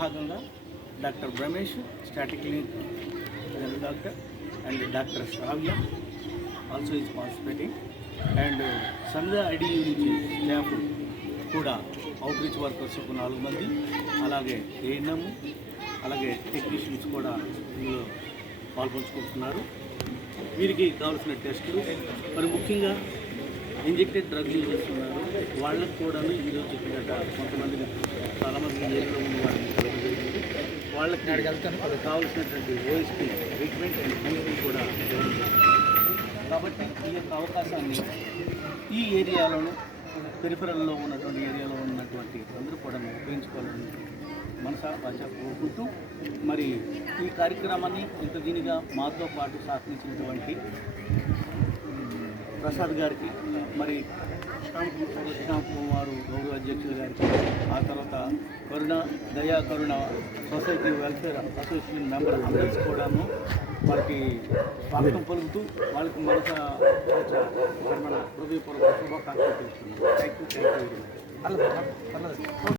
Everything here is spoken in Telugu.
భాగంగా doctor Brahmesh static clinic general doctor and doctor Sravya also is participating and Sandhya ఐడియూ నుంచి స్టాఫ్ కూడా అవుట్ రీచ్ వర్కర్స్ ఒక 4 మంది, అలాగే ఏఎన్ఎం, అలాగే టెక్నీషియన్స్ కూడా ఇందులో పాల్పంచుకుంటున్నారు. వీరికి కావాల్సిన టెస్టులు మరి ముఖ్యంగా ఇంజెక్టెడ్ డ్రగ్ యూజ్ చేస్తున్నారు వాళ్ళకు కూడా ఈరోజు చెప్పినట్ట కొంతమందిని చాలామంది జైల్లో ఉన్న వాళ్ళని కలవడం జరిగింది. వాళ్ళకి కావాల్సినటువంటి ఓఎస్పీ ట్రీట్మెంట్ అండ్ కౌన్సిలింగ్ కూడా ఇవ్వడం జరిగింది. కాబట్టి ఈ యొక్క అవకాశాన్ని ఈ ఏరియాలోనూ పెరిఫరల్లో ఉన్నటువంటి ఏరియాలో ఉన్నటువంటి అందరూ కూడా ఉపయోగించుకోవాలని మనసా భాష కోరుకుంటూ మరి ఈ కార్యక్రమాన్ని ఇంత దీనిగా మాతో పాటు సహకరించినటువంటి ప్రసాద్ గారికి, మరి శ్యామ్ కుమార్ గౌరవ అధ్యక్షులు గారికి, ఆ తర్వాత Daya Karuna society welfare association member అందరికీ కూడాను వాళ్ళకి స్వాగతం పలుకుతూ వాళ్ళకి మన హృదయపూర్వక శుభాకాంక్షలు తెలుస్తున్నాం. Thank you very much.